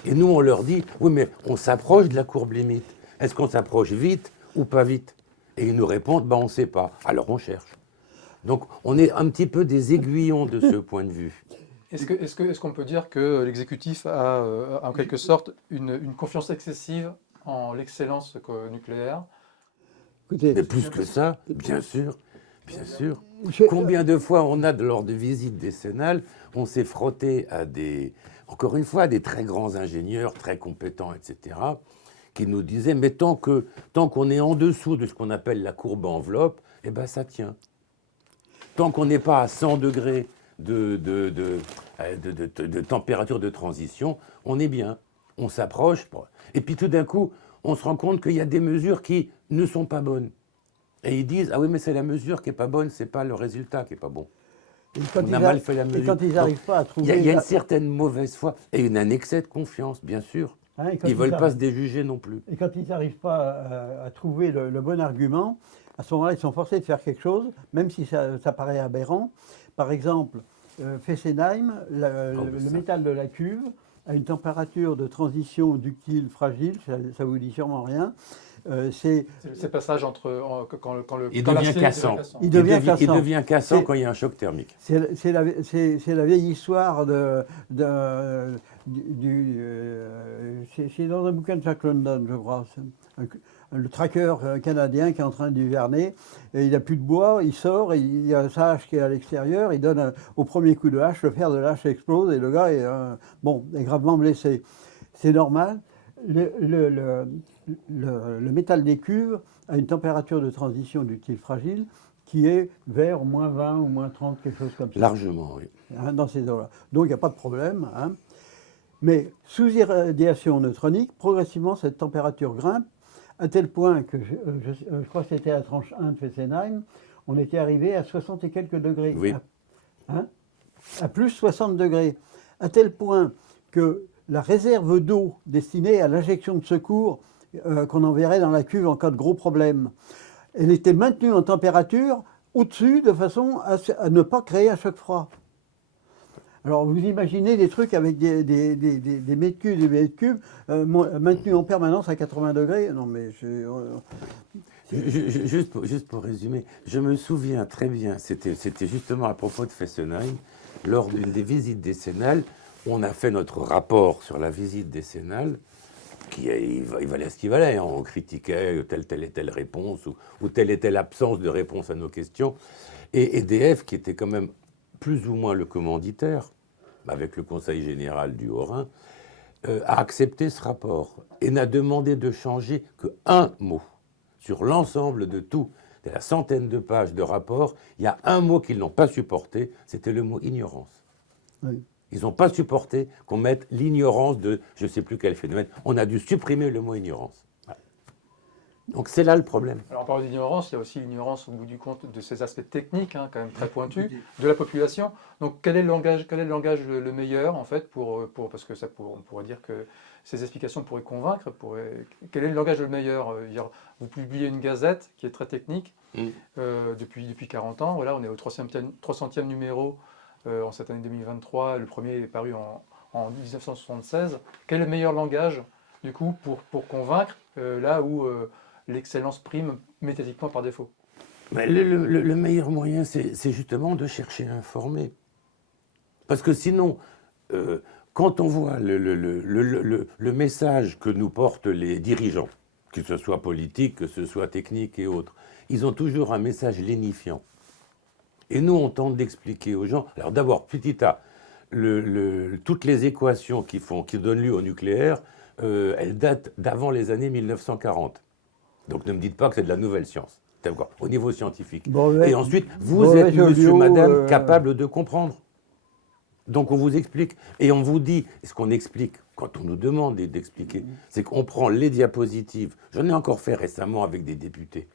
Et nous, on leur dit, oui, mais on s'approche de la courbe limite. Est-ce qu'on s'approche vite ou pas vite? Et ils nous répondent, on ne sait pas. Alors on cherche. Donc on est un petit peu des aiguillons de ce point de vue. Est-ce qu'on peut dire que l'exécutif a en quelque sorte une confiance excessive en l'excellence nucléaire Écoutez, Mais plus que ça, bien sûr, bien sûr. Je- Combien de fois lors de visites décennales, on s'est frotté encore une fois, à des très grands ingénieurs, très compétents, etc., qui nous disaient, mais tant qu'on est en dessous de ce qu'on appelle la courbe enveloppe, eh ben ça tient. Tant qu'on n'est pas à 100 degrés de température de transition, on est bien. On s'approche. Et puis tout d'un coup, on se rend compte qu'il y a des mesures qui ne sont pas bonnes. Et ils disent, ah oui, mais c'est la mesure qui n'est pas bonne, c'est pas le résultat qui n'est pas bon. On a mal fait la mesure. Et quand ils n'arrivent pas à trouver... Il y a une certaine mauvaise foi et un excès de confiance, bien sûr. Hein, Ils ne veulent pas se déjuger non plus. Et quand ils n'arrivent pas à trouver le bon argument, à ce moment-là, ils sont forcés de faire quelque chose, même si ça paraît aberrant. Par exemple, Fessenheim, le métal de la cuve, a une température de transition ductile fragile, ça vous dit sûrement rien. C'est le passage entre quand Il devient cassant. Il devient cassant quand il y a un choc thermique. C'est la vieille histoire c'est dans un bouquin de Jack London, je crois. Le tracker canadien qui est en train d'hiverner, et il n'a plus de bois, il sort, et il y a sa hache qui est à l'extérieur, il donne au premier coup de hache, le fer de la hache explose et le gars est gravement blessé. C'est normal. Le métal des cuves a une température de transition ductile fragile qui est vers moins 20 ou moins 30, quelque chose comme ça. Largement, oui. Hein, dans ces eaux-là. Donc il n'y a pas de problème. Hein. Mais sous irradiation neutronique, progressivement, cette température grimpe à tel point que, je crois que c'était à la tranche 1 de Fessenheim, on était arrivé à 60 et quelques degrés. Oui. À plus 60 degrés. À tel point que la réserve d'eau destinée à l'injection de secours qu'on enverrait dans la cuve en cas de gros problème, elle était maintenue en température au-dessus de façon à ne pas créer un choc froid. Alors vous imaginez des trucs avec des mètres cubes, des mètres cubes maintenus en permanence à 80 degrés. Non mais juste pour résumer, je me souviens très bien, c'était justement à propos de Fessenheim, lors d'une des visites décennales, on a fait notre rapport sur la visite décennale, il valait ce qu'il valait, hein. On critiquait telle et telle réponse ou telle et telle absence de réponse à nos questions. Et EDF, qui était quand même plus ou moins le commanditaire, avec le Conseil général du Haut-Rhin, a accepté ce rapport et n'a demandé de changer qu'un mot. Sur l'ensemble de tout, de la centaine de pages de rapport, il y a un mot qu'ils n'ont pas supporté, c'était le mot ignorance. oui. Ils n'ont pas supporté qu'on mette l'ignorance de je ne sais plus quel phénomène. On a dû supprimer le mot ignorance. Donc c'est là le problème. Alors en parlant d'ignorance, il y a aussi l'ignorance au bout du compte de ces aspects techniques, hein, quand même très pointus, de la population. Donc quel est le langage le meilleur en fait parce que on pourrait dire que ces explications pourraient convaincre. Quel est le langage le meilleur vous publiez une gazette qui est très technique depuis 40 ans. Voilà, on est au 300e numéro en cette année 2023. Le premier est paru en 1976. Quel est le meilleur langage du coup pour convaincre là où l'excellence prime méthodiquement par défaut? Mais le meilleur moyen, c'est justement de chercher à informer. Parce que sinon, quand on voit le message que nous portent les dirigeants, que ce soit politique, que ce soit technique et autres, ils ont toujours un message lénifiant. Et nous, on tente d'expliquer aux gens. Alors d'abord, petit A, toutes les équations qui donnent lieu au nucléaire, elles datent d'avant les années 1940. Donc ne me dites pas que c'est de la nouvelle science, d'accord, au niveau scientifique. Et ensuite, vous êtes, monsieur, madame, capable de comprendre. Donc on vous explique. Et on vous dit, ce qu'on explique, quand on nous demande d'expliquer, c'est qu'on prend les diapositives. J'en ai encore fait récemment avec des députés.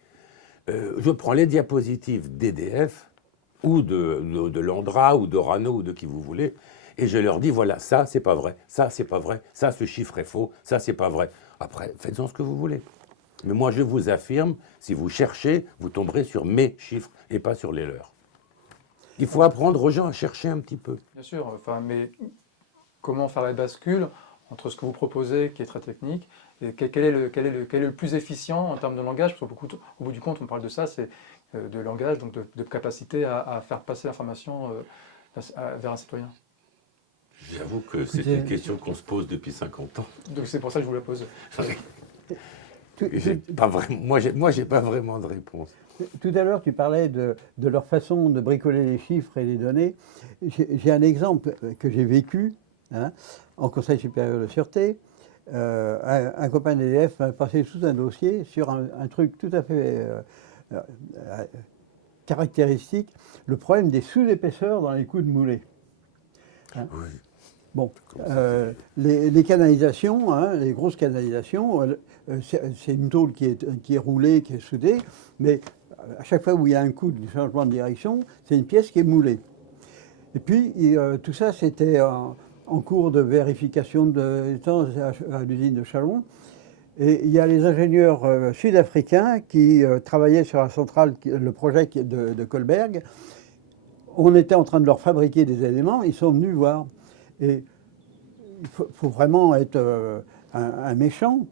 Je prends les diapositives d'EDF, ou de Landra, ou d'Orano, ou de qui vous voulez, et je leur dis, voilà, ça, c'est pas vrai, ça, c'est pas vrai, ça, ce chiffre est faux, ça, c'est pas vrai. Après, faites-en ce que vous voulez. Mais moi, je vous affirme, si vous cherchez, vous tomberez sur mes chiffres et pas sur les leurs. Il faut apprendre aux gens à chercher un petit peu. Bien sûr, mais comment faire la bascule entre ce que vous proposez, qui est très technique, et quel est le plus efficient en termes de langage? Parce qu'au bout du compte, on parle de ça, c'est de langage, donc de capacité à faire passer l'information vers un citoyen. J'avoue que c'est une question qu'on se pose depuis 50 ans. Donc c'est pour ça que je vous la pose. Moi, j'ai pas vraiment de réponse. Tout à l'heure, tu parlais de leur façon de bricoler les chiffres et les données. J'ai un exemple que j'ai vécu en Conseil supérieur de sûreté. Un copain d'EDF m'a passé tout un dossier sur un truc tout à fait caractéristique, le problème des sous-épaisseurs dans les coups de moulée. Oui. Bon, les canalisations, les grosses canalisations, c'est une tôle qui est roulée, qui est soudée, mais à chaque fois où il y a un coup de changement de direction, c'est une pièce qui est moulée. Et puis, tout ça, c'était en cours de vérification de temps à l'usine de Châlons. Et il y a les ingénieurs sud-africains qui travaillaient sur la centrale, le projet de Kohlberg. On était en train de leur fabriquer des éléments, ils sont venus voir. Et il faut vraiment être un méchant.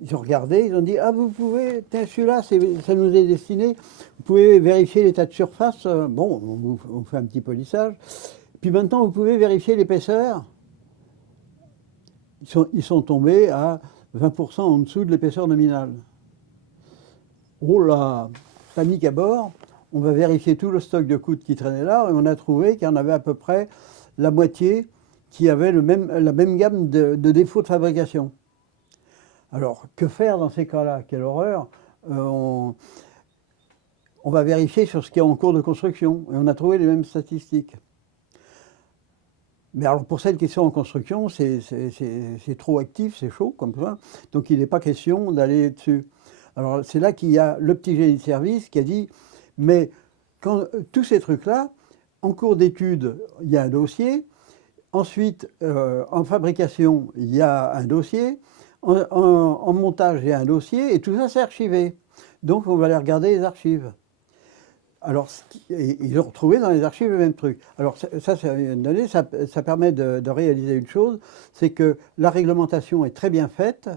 Ils ont regardé, ils ont dit « Ah, vous pouvez, celui-là, ça nous est destiné, vous pouvez vérifier l'état de surface. Bon, on fait un petit polissage. Puis maintenant, vous pouvez vérifier l'épaisseur. » Ils sont tombés à 20% en dessous de l'épaisseur nominale. Oh là, panique à bord, on va vérifier tout le stock de coudes qui traînait là, et on a trouvé qu'il y en avait à peu près la moitié qui avait la même gamme de défauts de fabrication. Alors, que faire dans ces cas-là? Quelle horreur! On va vérifier sur ce qui est en cours de construction, et on a trouvé les mêmes statistiques. Mais alors, pour celles qui sont en construction, c'est trop actif, c'est chaud comme ça, donc il n'est pas question d'aller dessus. Alors, c'est là qu'il y a le petit génie de service qui a dit, mais quand tous ces trucs-là, en cours d'étude, il y a un dossier. Ensuite, en fabrication, il y a un dossier. En montage, il y a un dossier. Et tout ça, c'est archivé. Donc, on va aller regarder les archives. Alors, ils ont retrouvé dans les archives le même truc. Alors, ça permet de réaliser une chose, c'est que la réglementation est très bien faite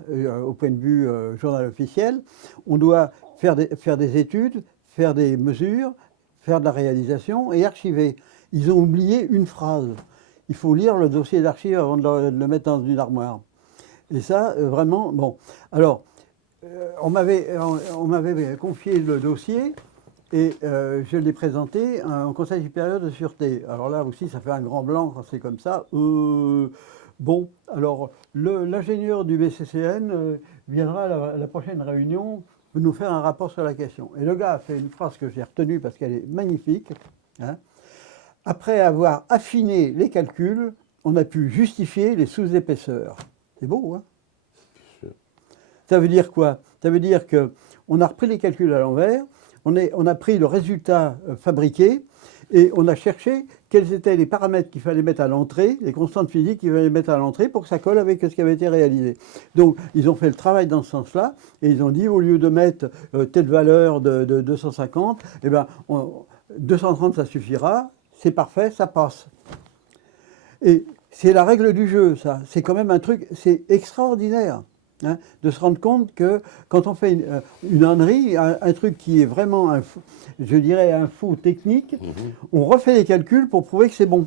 au point de vue journal officiel. On doit faire des études, faire des mesures, faire de la réalisation et archiver. Ils ont oublié une phrase. Il faut lire le dossier d'archives avant de le mettre dans une armoire. Et ça, vraiment, bon. Alors, on m'avait confié le dossier et je l'ai présenté en Conseil supérieur de sûreté. Alors là aussi, ça fait un grand blanc quand c'est comme ça. Bon, alors, l'ingénieur du BCCN viendra à la prochaine réunion nous faire un rapport sur la question. Et le gars a fait une phrase que j'ai retenue parce qu'elle est magnifique. Après avoir affiné les calculs, on a pu justifier les sous-épaisseurs. C'est beau, hein? Ça veut dire quoi? Ça veut dire qu'on a repris les calculs à l'envers, on a pris le résultat fabriqué et on a cherché quels étaient les paramètres qu'il fallait mettre à l'entrée, les constantes physiques qu'il fallait mettre à l'entrée pour que ça colle avec ce qui avait été réalisé. Donc, ils ont fait le travail dans ce sens-là et ils ont dit, au lieu de mettre telle valeur de 250, eh ben, 230, ça suffira. C'est parfait, ça passe. Et c'est la règle du jeu, ça. C'est quand même un truc, c'est extraordinaire de se rendre compte que quand on fait une ânerie, un truc qui est vraiment, je dirais, un faux technique, on refait les calculs pour prouver que c'est bon.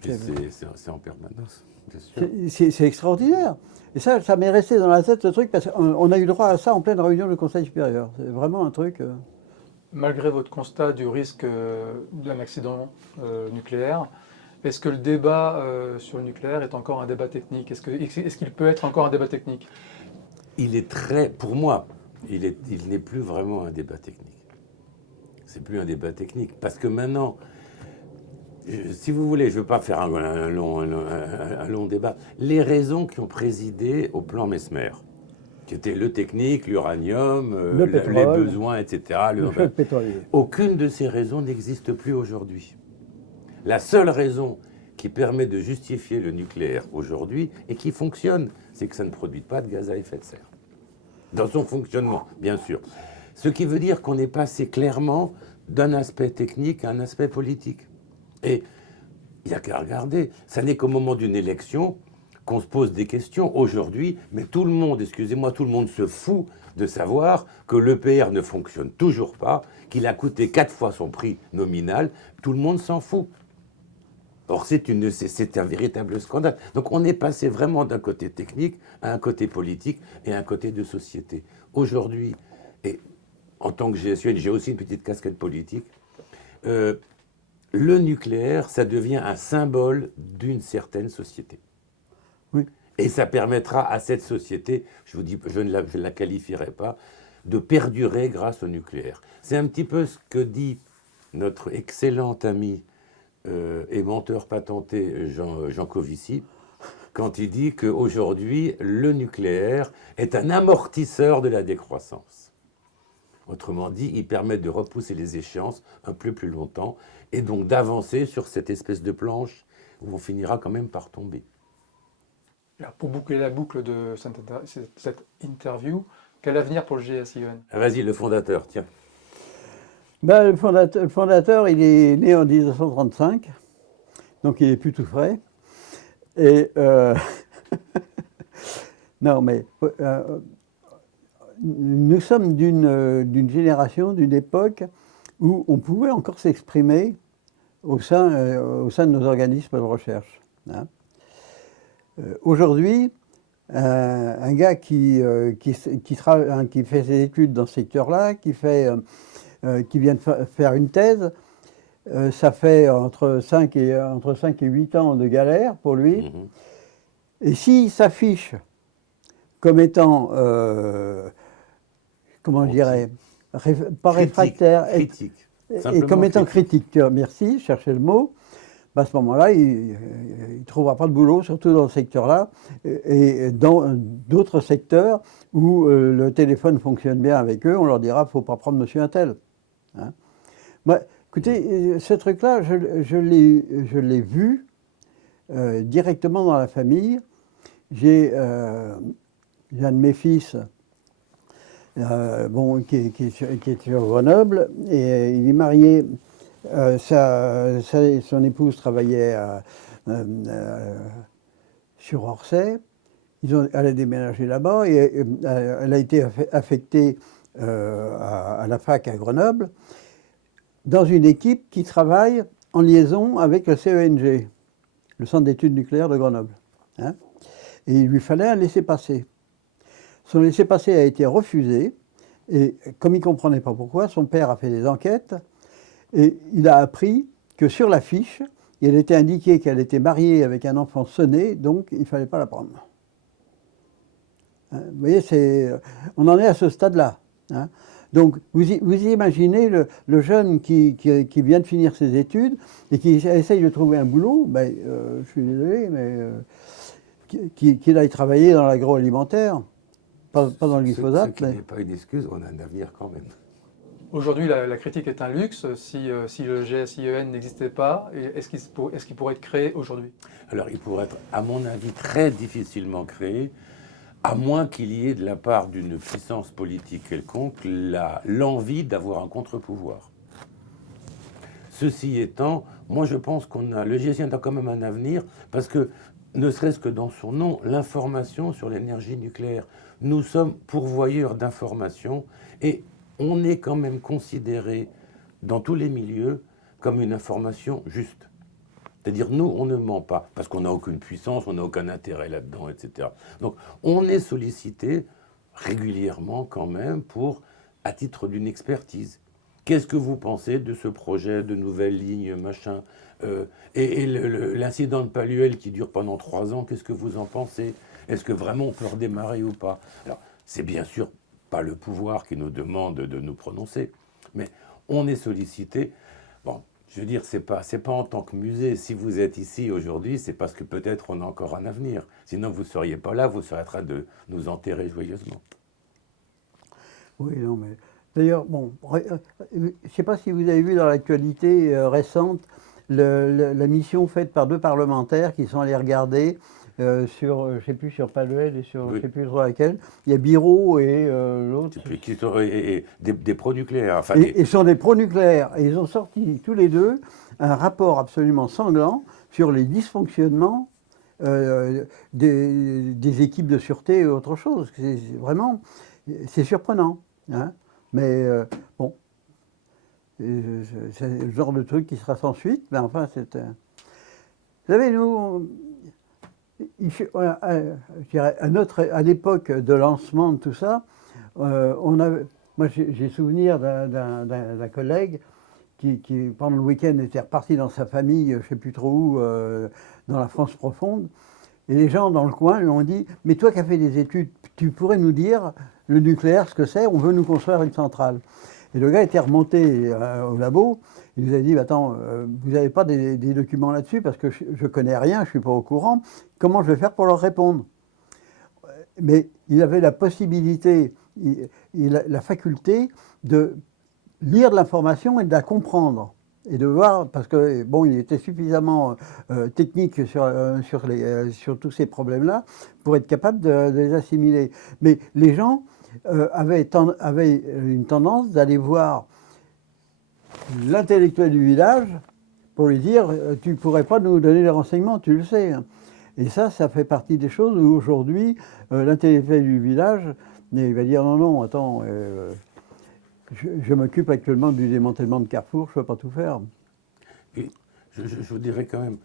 C'est en permanence, bien sûr. C'est extraordinaire. Et ça m'est resté dans la tête, ce truc, parce qu'on a eu droit à ça en pleine réunion du Conseil supérieur. C'est vraiment un truc... Malgré votre constat du risque d'un accident nucléaire, est-ce que le débat sur le nucléaire est encore un débat technique? Est-ce qu'il peut être encore un débat technique? Pour moi, il n'est plus vraiment un débat technique. C'est plus un débat technique. Parce que maintenant, si vous voulez, je ne veux pas faire un long débat. Les raisons qui ont présidé au plan Messmer, qui étaient le technique, l'uranium, les besoins, etc. Le pétrolier. Aucune de ces raisons n'existe plus aujourd'hui. La seule raison qui permet de justifier le nucléaire aujourd'hui et qui fonctionne, c'est que ça ne produit pas de gaz à effet de serre. Dans son fonctionnement, bien sûr. Ce qui veut dire qu'on est passé clairement d'un aspect technique à un aspect politique. Et il n'y a qu'à regarder. Ça n'est qu'au moment d'une élection qu'on se pose des questions aujourd'hui, mais tout le monde, excusez-moi, tout le monde se fout de savoir que l'EPR ne fonctionne toujours pas, qu'il a coûté 4 fois son prix nominal. Tout le monde s'en fout. Or, c'est un véritable scandale. Donc, on est passé vraiment d'un côté technique à un côté politique et à un côté de société. Aujourd'hui, et en tant que GSUN, j'ai aussi une petite casquette politique, le nucléaire, ça devient un symbole d'une certaine société. Oui. Et ça permettra à cette société, je vous dis, je ne la qualifierai pas, de perdurer grâce au nucléaire. C'est un petit peu ce que dit notre excellent ami et menteur patenté Jean Covici, quand il dit qu'aujourd'hui, le nucléaire est un amortisseur de la décroissance. Autrement dit, il permet de repousser les échéances un peu plus longtemps et donc d'avancer sur cette espèce de planche où on finira quand même par tomber. Alors, pour boucler la boucle de cette interview, quel avenir pour le GSIEN? Vas-y, le fondateur, tiens. Ben, le fondateur, il est né en 1935, donc il est plus tout frais. Et non, mais nous sommes d'une génération, d'une époque où on pouvait encore s'exprimer au sein de nos organismes de recherche. Hein. Aujourd'hui, un gars qui fait ses études dans ce secteur-là, qui vient de faire une thèse, ça fait entre 5 et 8 ans de galère pour lui. Mmh. Et s'il s'affiche comme étant, comment je dirais, pas réfractaire, critique, et comme étant critique, merci, cherchez le mot, à ce moment-là, il ne trouvera pas de boulot, surtout dans ce secteur-là, et dans d'autres secteurs où le téléphone fonctionne bien avec eux, on leur dira, il ne faut pas prendre monsieur un tel. Hein. Moi, écoutez, ce truc-là, je l'ai vu directement dans la famille. J'ai un de mes fils qui est sur Grenoble, et il est marié. Son épouse travaillait sur Orsay. Elle a déménagé là-bas et elle a été affectée à la fac à Grenoble dans une équipe qui travaille en liaison avec le CENG, le Centre d'études nucléaires de Grenoble. Hein. Et il lui fallait un laissez-passer. Son laissez-passer a été refusé et comme il ne comprenait pas pourquoi, son père a fait des enquêtes. Et il a appris que sur la fiche, il était indiqué qu'elle était mariée avec un enfant sonné, donc il ne fallait pas la prendre. Vous voyez, on en est à ce stade-là. Hein. Donc vous imaginez le jeune qui vient de finir ses études et qui essaye de trouver un boulot, je suis désolé, mais qu'il aille travailler dans l'agroalimentaire, pas dans le glyphosate. Ce qui n'est pas une excuse, on a un avenir quand même. Aujourd'hui, la critique est un luxe. Si le GSIEN n'existait pas, est-ce qu'il pourrait être créé aujourd'hui? Alors, il pourrait être, à mon avis, très difficilement créé, à moins qu'il y ait de la part d'une puissance politique quelconque l'envie d'avoir un contre-pouvoir. Ceci étant, moi je pense le GSIEN a quand même un avenir, parce que, ne serait-ce que dans son nom, l'information sur l'énergie nucléaire. Nous sommes pourvoyeurs d'informations et on est quand même considéré dans tous les milieux comme une information juste. C'est-à-dire, nous, on ne ment pas, parce qu'on n'a aucune puissance, on n'a aucun intérêt là-dedans, etc. Donc, on est sollicité régulièrement quand même à titre d'une expertise. Qu'est-ce que vous pensez de ce projet de nouvelle ligne, machin et l'incident de Paluel qui dure pendant 3 ans, qu'est-ce que vous en pensez? Est-ce que vraiment on peut redémarrer ou pas? Alors, c'est bien sûr pas le pouvoir qui nous demande de nous prononcer, mais on est sollicité. Bon, je veux dire, c'est pas en tant que musée. Si vous êtes ici aujourd'hui, c'est parce que peut-être on a encore un avenir. Sinon, vous ne seriez pas là, vous seriez en train de nous enterrer joyeusement. Oui, non, mais... D'ailleurs, bon, je ne sais pas si vous avez vu dans l'actualité récente la mission faite par 2 parlementaires qui sont allés regarder sur, je ne sais plus, sur Paluel et sur, oui. Je ne sais plus trop laquelle. Il y a Biro et l'autre. Qui sont des pro-nucléaires. Enfin, ils sont des pro-nucléaires. Et ils ont sorti tous les deux un rapport absolument sanglant sur les dysfonctionnements des équipes de sûreté et autre chose. C'est surprenant. Hein. Mais bon, c'est le genre de truc qui sera sans suite. Mais enfin, Vous savez, nous, je dirais, à l'époque de lancement de tout ça, moi j'ai souvenir d'un collègue qui, pendant le week-end, était reparti dans sa famille, je ne sais plus trop où, dans la France profonde. Et les gens dans le coin lui ont dit « Mais toi qui as fait des études, tu pourrais nous dire le nucléaire, ce que c'est? On veut nous construire une centrale. » Et le gars était remonté au labo. Il nous a dit « Attends, vous n'avez pas des documents là-dessus parce que je ne connais rien, je ne suis pas au courant. Comment je vais faire pour leur répondre ?» Mais il avait la possibilité, la faculté de lire de l'information et de la comprendre. Et de voir, parce que bon, il était suffisamment technique sur tous ces problèmes-là pour être capable de les assimiler. Mais les gens avaient une tendance d'aller voir l'intellectuel du village pour lui dire « Tu ne pourrais pas nous donner les renseignements, tu le sais. » Et ça fait partie des choses où aujourd'hui, l'intellectuel du village, il va dire « Non, non, attends... Je m'occupe actuellement du démantèlement de Carrefour, je ne peux pas tout faire. » Et je vous dirais quand même,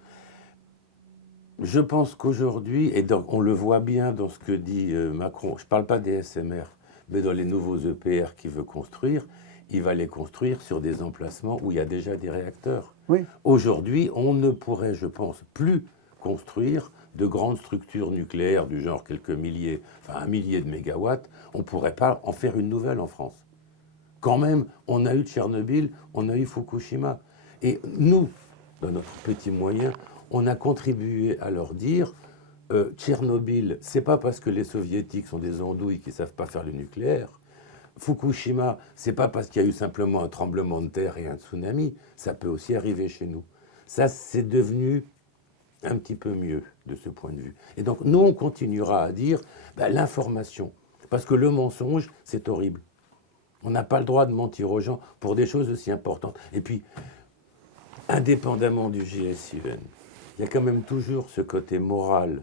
je pense qu'aujourd'hui, et donc on le voit bien dans ce que dit Macron, je ne parle pas des SMR, mais dans les nouveaux EPR qu'il veut construire, il va les construire sur des emplacements où il y a déjà des réacteurs. Oui. Aujourd'hui, on ne pourrait, je pense, plus construire de grandes structures nucléaires du genre quelques milliers, enfin 1 millier de mégawatts, on ne pourrait pas en faire une nouvelle en France. Quand même, on a eu Tchernobyl, on a eu Fukushima. Et nous, dans notre petit moyen, on a contribué à leur dire Tchernobyl, c'est pas parce que les soviétiques sont des andouilles qui ne savent pas faire le nucléaire. Fukushima, c'est pas parce qu'il y a eu simplement un tremblement de terre et un tsunami. Ça peut aussi arriver chez nous. Ça, c'est devenu un petit peu mieux de ce point de vue. Et donc, nous, on continuera à dire l'information. Parce que le mensonge, c'est horrible. On n'a pas le droit de mentir aux gens pour des choses aussi importantes. Et puis, indépendamment du GSIEN, il y a quand même toujours ce côté moral.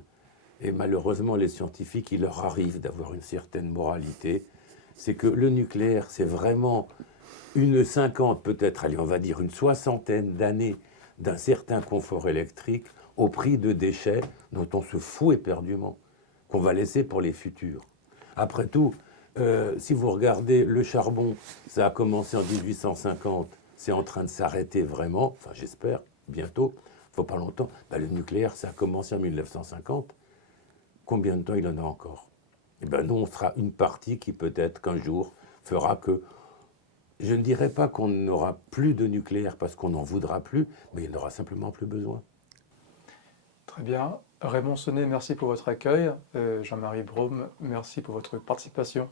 Et malheureusement, les scientifiques, il leur arrive d'avoir une certaine moralité. C'est que le nucléaire, c'est vraiment une 50, peut-être, allez, on va dire une 60aine d'années d'un certain confort électrique au prix de déchets dont on se fout éperdument, qu'on va laisser pour les futurs. Après tout, si vous regardez le charbon, ça a commencé en 1850, c'est en train de s'arrêter vraiment, enfin j'espère, bientôt, il ne faut pas longtemps. Le nucléaire, ça a commencé en 1950. Combien de temps il en a encore? Eh bien nous, on sera une partie qui peut-être qu'un jour fera que, je ne dirais pas qu'on n'aura plus de nucléaire parce qu'on n'en voudra plus, mais il n'aura simplement plus besoin. Très bien. Raymond Sonnet, merci pour votre accueil. Jean-Marie Brome, merci pour votre participation.